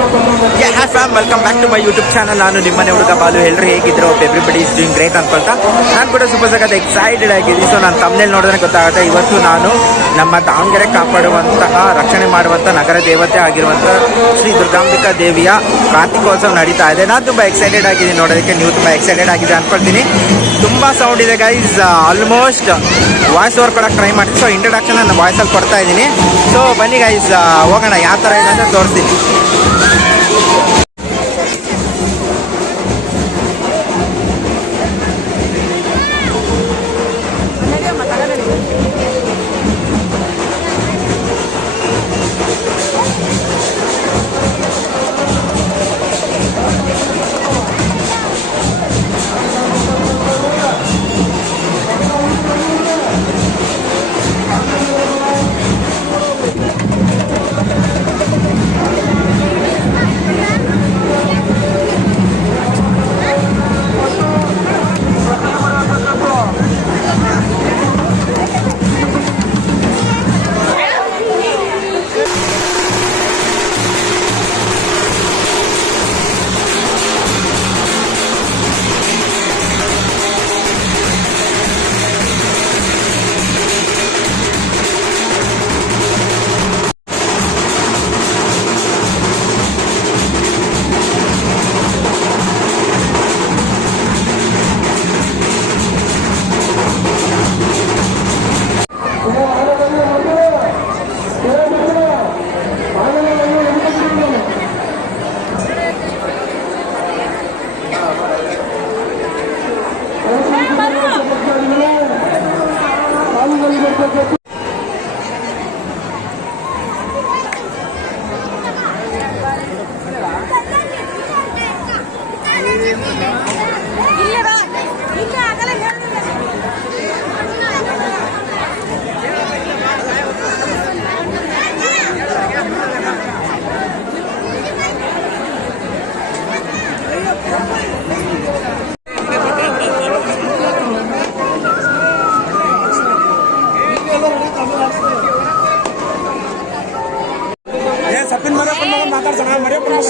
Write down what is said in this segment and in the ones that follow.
Hi fam welcome back to my YouTube channel ನಾನು ನಿಮ್ಮನೆ ಹುಡುಗ ಬಾಲು ಎಲ್ಲರೂ ಹೇಗಿದ್ರು ಎವ್ರಿಬಡಿ ಇಸ್ ಡೂಯಿಂಗ್ ಗ್ರೇಟ್ ಅನ್ಕೊಳ್ತಾ. ನಾನು ಕೂಡ ಸೂಪರ್ ಸಖತ್ ಎಕ್ಸೈಟೆಡ್ ಆಗಿದ್ದೀನಿ. ಸೊ ನಾನು ತಮ್ಮನೇಲಿ ನೋಡಿದ್ರೆ ಗೊತ್ತಾಗುತ್ತೆ. ಇವತ್ತು ನಾನು ನಮ್ಮ ದಾವಣಗೆರೆ ಕಾಪಾಡುವಂತಹ, ರಕ್ಷಣೆ ಮಾಡುವಂಥ ನಗರ ದೇವತೆ ಆಗಿರುವಂಥ ಶ್ರೀ ದುರ್ಗಾಂಬಿಕಾ ದೇವಿಯ ಕಾರ್ತಿಕೋತ್ಸವ ನಡೀತಾ ಇದೆ. ನಾನು ತುಂಬ ಎಕ್ಸೈಟೆಡ್ ಆಗಿದ್ದೀನಿ. ನೋಡೋದಕ್ಕೆ ನೀವು ತುಂಬ ಎಕ್ಸೈಟೆಡ್ ಆಗಿದೆ ಅನ್ಕೊಳ್ತೀನಿ. ತುಂಬ ಸೌಂಡ್ ಇದೆ ಗೈಸ್ ಆಲ್ಮೋಸ್ಟ್ ವಾಯ್ಸ್ ಓವರ್ ಕೊಡೋಕೆ ಟ್ರೈ ಮಾಡ್ತೀನಿ. ಸೊ ಇಂಟ್ರಡಕ್ಷನ್ ನಾನು ವಾಯ್ಸಲ್ಲಿ ಕೊಡ್ತಾ ಇದ್ದೀನಿ. ಸೊ ಬನ್ನಿ ಗೈಸ್ ಹೋಗೋಣ. ಯಾವ ಥರ ಇದೆ ಅಂತ ತೋರಿಸ್ತೀನಿ.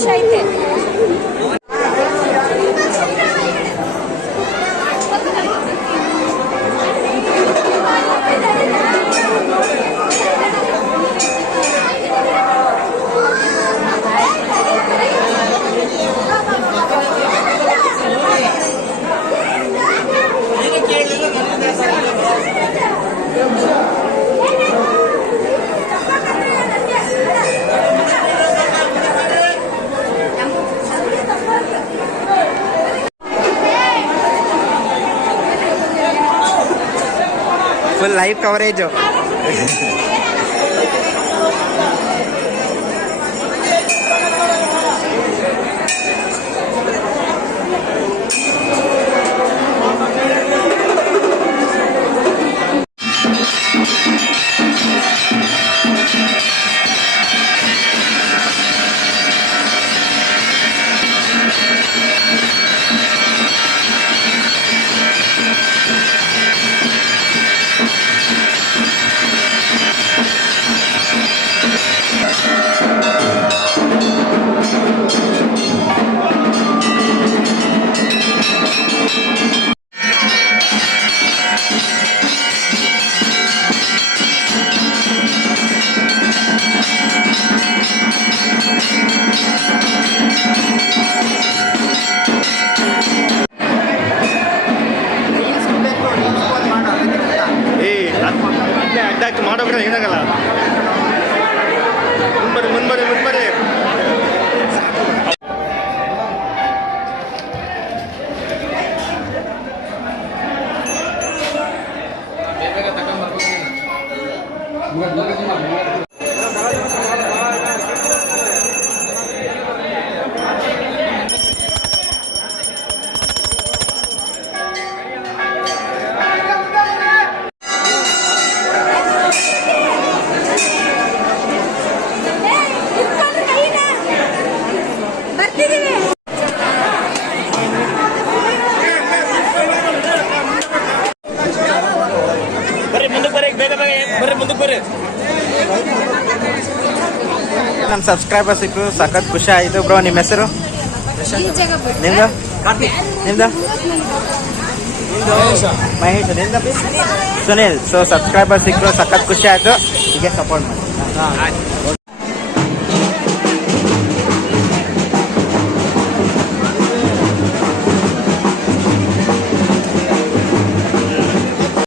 しゃいて。full live coverage हो Venga, atacando, ನಮ್ಮ ಸಬ್ಸ್ಕ್ರೈಬರ್ ಇತ್ತು ಸಖತ್ ಖುಷಿ ಆಯಿತು ಬ್ರೋ ನಿಮ್ಮ ಹೆಸರು? ನಿಮ್ದು? ನಿಮ್ದು? ಮಹೇಶ್ ನಿಮ್ದು? ಸುನೀಲ್. ಸೊ ಸಬ್ಸ್ಕ್ರೈಬರ್ ಸಿಕ್ಕರು ಸಖತ್ ಖುಷಿ ಆಯಿತು. ಹೀಗೆ ಸಪೋರ್ಟ್ ಮಾಡಿ.